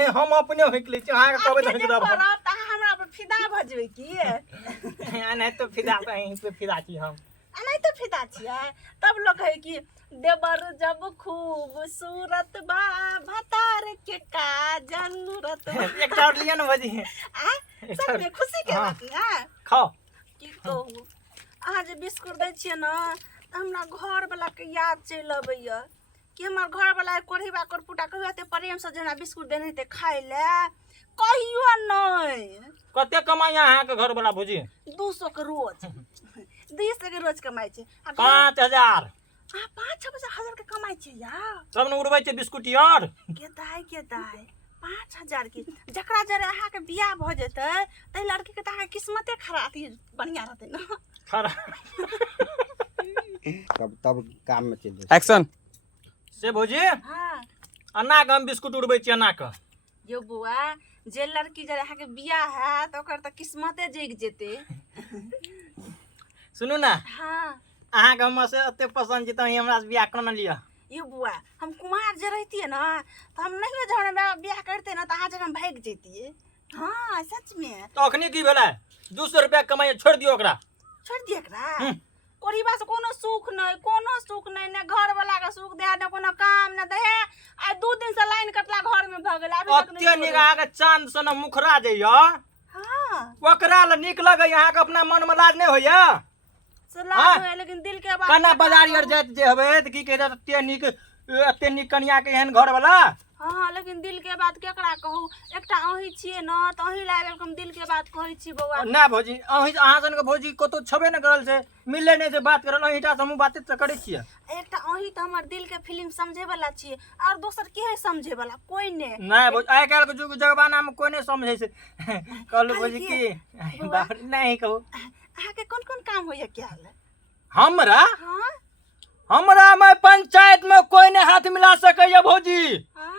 हम अपने होइकले छी अहाँ के कहबै त हम पर हमरा पर फिदा भ जेबै की नहीं तो फिदा कहीं पे फिदा छी हम नहीं तो फिदा छियै तब लोग है कि देवर जब खूबसूरत बा भतार के का जरूरत एक और लिया ना भौजी सच में खुशी के बात है खाओ की कहू अहाँ जे बिस्कुट दै छियै ना त हमरा घर वाला के याद चलि अबैया कि हमर घर वाला कोढ़ी बाकर पुटा कहियो एते प्रेम से जेना बिस्कुट देने ते खाइ ले कहियो नहीं कते कमाई अहाँ के घर वाला भौजी 200 के रोज 200 के रोज कमाई छै 5000 5,000 के कमाई छै यार सब न उड़बै छै बिस्कुट यार के दाई 5,000 के जकरा जरे अहाँ के बियाह भ जेतै तै लड़की के त अहाँ किस्मते खराब बढ़िया रहतै न खरा तब काम में चल एक्शन से भौजी हां अन्ना के हम बिस्कुट उड़बै छी अन्ना के यो बुआ जे लड़की जरे अहाँ के बियाह है त ओकर त किस्मते जग जेतै सुनू ना हां अहाँ के हमसे अते पसंद छी त हमरा से बियाह कोना लिया यो बुआ हम कुमार जे रहतिए ना तो हम नहीं जो हमरा बियाह करते ना त आज हम भाग जेतिए हां सच में तो अखनी की भेलै 200 रुपया कमाई छोड़ दियो ओकरा छोड़ दिए एकरा कोरीबा से कोनो सुख नहीं ने घर वाला का सुख दे ने कोनो काम न दे आ 2 दिन से लाइन कटला घर में भ गेल अभी तक अत्ते निगाह के चांद सन मुखरा जइयो हां ओकरा ल नीक लगै अहाँ के अपना मन में लाज नहीं होइया सलाह है लेकिन दिल के बात कना बाजार यार जात जे हबे त की कहत अत्ते नीक कन्या के एहन घर वाला हां लेकिन दिल के बात केकरा कहू एकटा अही छिए न त अही लागे हम दिल के बात कहै छी बौआ ना भौजी अही अहाँ सन के भौजी कतो छबे न करल से मिले नहीं से बात करल अहीटा से हम बात त करै छियै एकटा अही त हमर दिल के फिल्म समझे वाला छिए और दोसर के है समझे वाला कोई ने नहीं भौजी आइ काल के जुग जमाना में कोई नहीं समझै से कहलु भौजी की नहीं कहू अहाँ के कोन काम होइया क्या हमरा हां हमरा में पंचायत में कोई ने हाथ मिला सकैया भौजी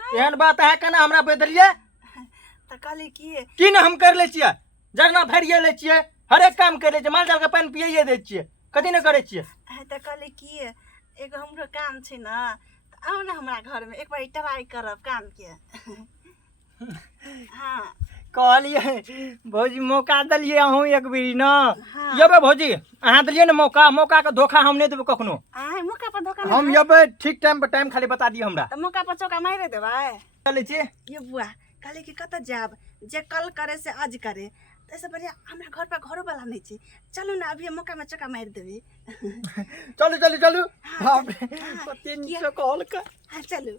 एहन बात है केना हमरा बदलिए त कहली की न हम कर ले छियै जरना भरिए ले छियै हर एक काम कर ले छियै माल जाल के पानी पिए दे छियै कथि न करे छियै त कहली एगो हमरो काम छै न त आउ न हमरा घर में एक बार ट्राई करब काम के हां कहलिए भौजी मौका दलिए अहूँ एक बेरी न यबे भौजी अहाँ दलिए न मौका के धोखा हम नहीं देब कखनो आइ मौका पर धोखा हम यबे ठीक टाइम पर टाइम खाली बता दिए हमरा त मौका पर चौका मारे देबै चले छी ये बुआ कहले कि कत जाब जे कल करे से आज करे ऐसे बढ़िया हमरा घर पर घरो वाला नहीं छी चलू ना अभी मौका में चौका मार देबे चलू बाप रे तीन सौ कॉल का हां चलू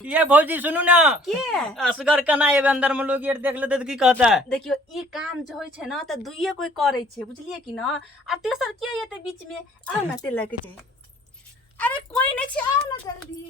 ये भौजी सुनू ना के असगर कना ये अंदर में लोग ये देख लेते तो की कहता है देखियो ई काम जो होय छै ना त दुइये कोई करे छै बुझलिए कि ना आ तेसर के येते बीच में आउ ना ते लग जाए अरे कोई नहीं छै आओ ना जल्दी